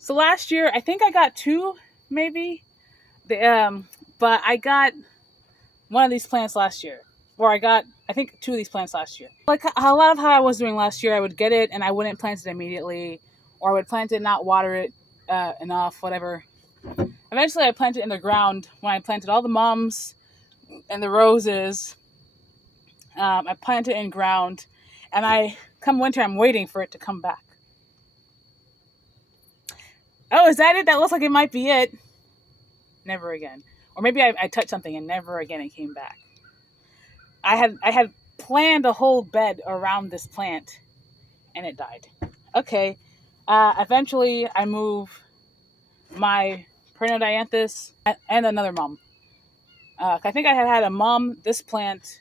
So last year, I think I got two, maybe. But I got one of these plants last year, or I think two of these plants last year. Like a lot of how I was doing last year, I would get it and I wouldn't plant it immediately, or I would plant it, not water it enough, whatever. Eventually, I planted it in the ground. When I planted all the mums and the roses, I planted it in ground, and come winter, I'm waiting for it to come back. Oh, is that it? That looks like it might be it. Never again. Or maybe I touched something and never again it came back. I had planned a whole bed around this plant, and it died. Okay. Eventually, I move my perennial dianthus and another mum. I think I had a mum, this plant,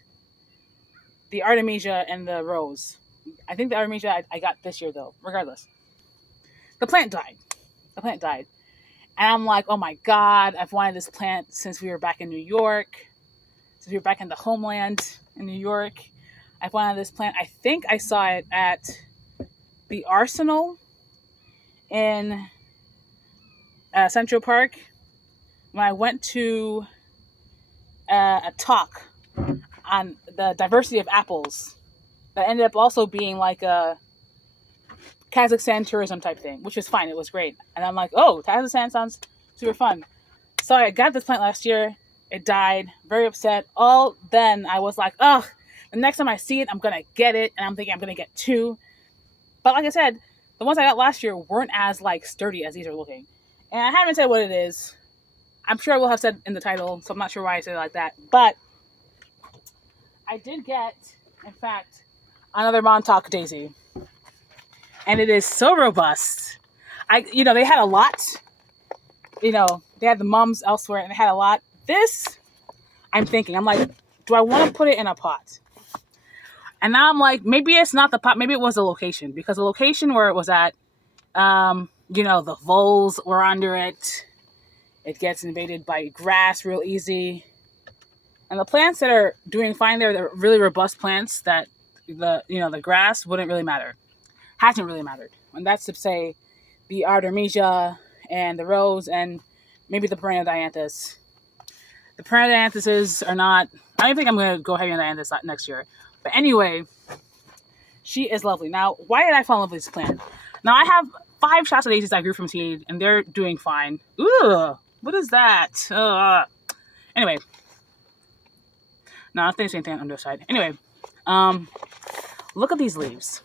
the artemisia, and the rose. I think the artemisia I got this year though. Regardless, the plant died. The plant died, and I'm like, oh my god, I've wanted this plant since we were back in New York. Since we were back in the homeland in New York, I've wanted this plant. I think I saw it at the Arsenal in Central Park when I went to a talk on the diversity of apples that ended up also being like a Kazakhstan tourism type thing, which was fine. It was great. And I'm like, oh, Kazakhstan sounds super fun. So I got this plant last year. It died. Very upset. All then I was like, ugh, the next time I see it, I'm going to get it. And I'm thinking I'm going to get two. But like I said, the ones I got last year weren't as like sturdy as these are looking. And I haven't said what it is. I'm sure I will have said in the title, so I'm not sure why I said it like that. But I did get, in fact, another Montauk Daisy. And it is so robust. They had a lot. They had the mums elsewhere and they had a lot. This, I'm like, do I want to put it in a pot? And now I'm like, maybe it's not the pot. Maybe it was the location, because the location where it was at, the voles were under it. It gets invaded by grass real easy. And the plants that are doing fine there, they're really robust plants that the grass wouldn't really matter. Hasn't really mattered. And that's to say the artemisia and the rose and maybe the perennial dianthus. The perennial dianthuses are not, I don't think I'm going to go heavy on dianthus next year. But anyway, she is lovely. Now, why did I fall in love with this plant? Now, I have 5 Shasta daisies I grew from seed, and they're doing fine. Ugh, what is that? Anyway. No, I think it's anything on the other side. Anyway, look at these leaves.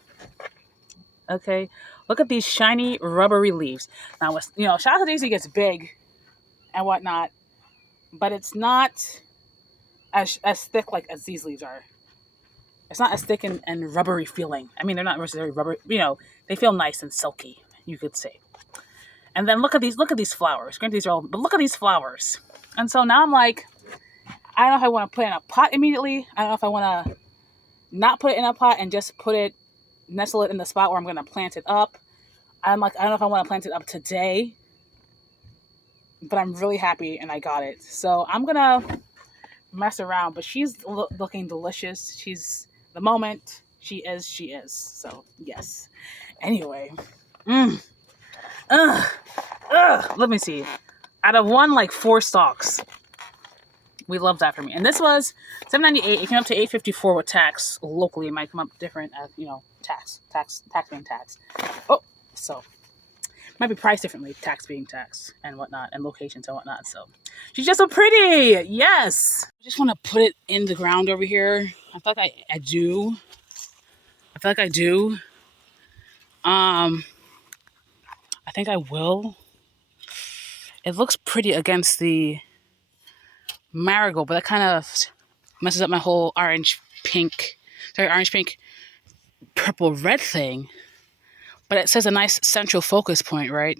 Okay, look at these shiny, rubbery leaves. Now, Shasta Daisy gets big and whatnot, but it's not as thick like as these leaves are. It's not as thick and rubbery feeling. I mean, they're not necessarily rubber. They feel nice and silky, you could say. And then look at these flowers. Granted, these are old, but look at these flowers. And so now I'm like, I don't know if I want to put it in a pot immediately. I don't know if I want to not put it in a pot and just nestle it in the spot where I'm going to plant it up. I'm like, I don't know if I want to plant it up today, but I'm really happy and I got it. So I'm going to mess around, but she's looking delicious. She's the moment. She is. So yes. Anyway. Let me see. Out of one, like 4 stalks. We love that for me. And this was $7.98. It came up to $8.54 with tax. Locally, it might come up different as, tax being tax. Oh, so might be priced differently, tax being tax and whatnot, and locations and whatnot. So she's just so pretty. Yes. I just want to put it in the ground over here. I feel like I do. I feel like I do. I think I will. It looks pretty against the marigold, but that kind of messes up my whole orange, pink, purple, red thing. But it says a nice central focus point, right?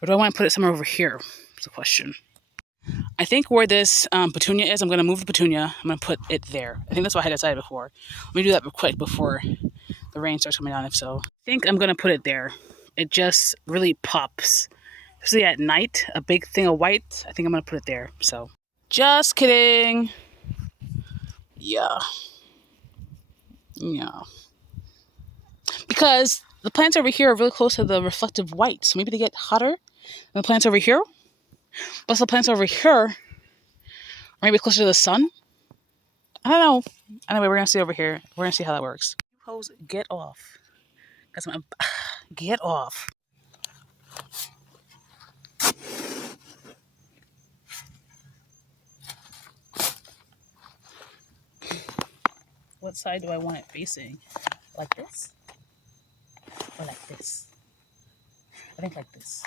Or do I want to put it somewhere over here? That's a question. I think where this petunia is, I'm going to move the petunia. I'm going to put it there. I think that's what I had decided before. Let me do that real quick before the rain starts coming down, if so. I think I'm going to put it there. It just really pops. Especially at night, a big thing of white. I think I'm going to put it there. So, just kidding. Yeah. Because The plants over here are really close to the reflective white, so maybe they get hotter than the plants over here. But the plants over here are maybe closer to the sun. I don't know. Anyway, we're gonna see over here. We're gonna see how that works. Pose, get off. That's my get off. What side do I want it facing? Like this? Or like this? I think like this.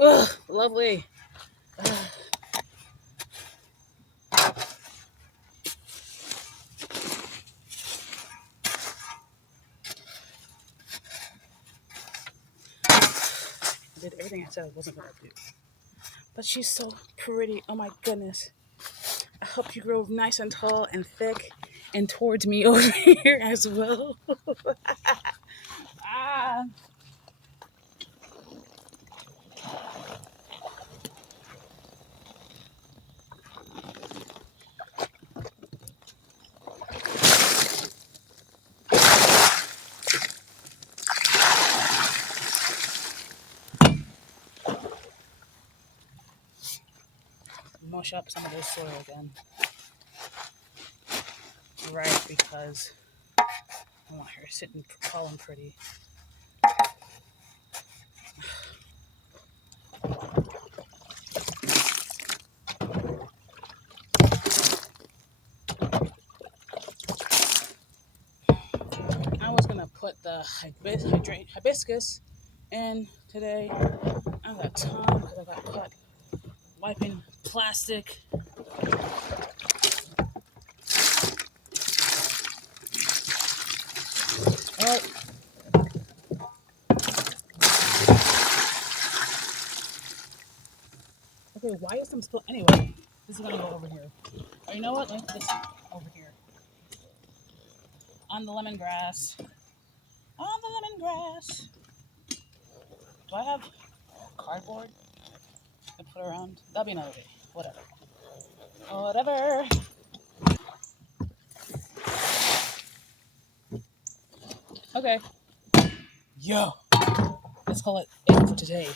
Ugh, lovely. Ugh. I did everything I said I wasn't gonna do. But she's so pretty. Oh my goodness. I hope you grow nice and tall and thick and towards me over here as well. Ah. Mush up some of this soil again. Right, because I want her sitting tall and pretty. I was gonna put the hibiscus in today. I got time because I got caught wiping plastic. Well, okay, why is some still? Anyway, this is gonna go over here. Oh, you know what? Let me put this over here on the lemongrass. On the lemongrass. Do I have cardboard to put around? That'll be another day. Whatever. Whatever. Okay. Yo. Let's call it for today.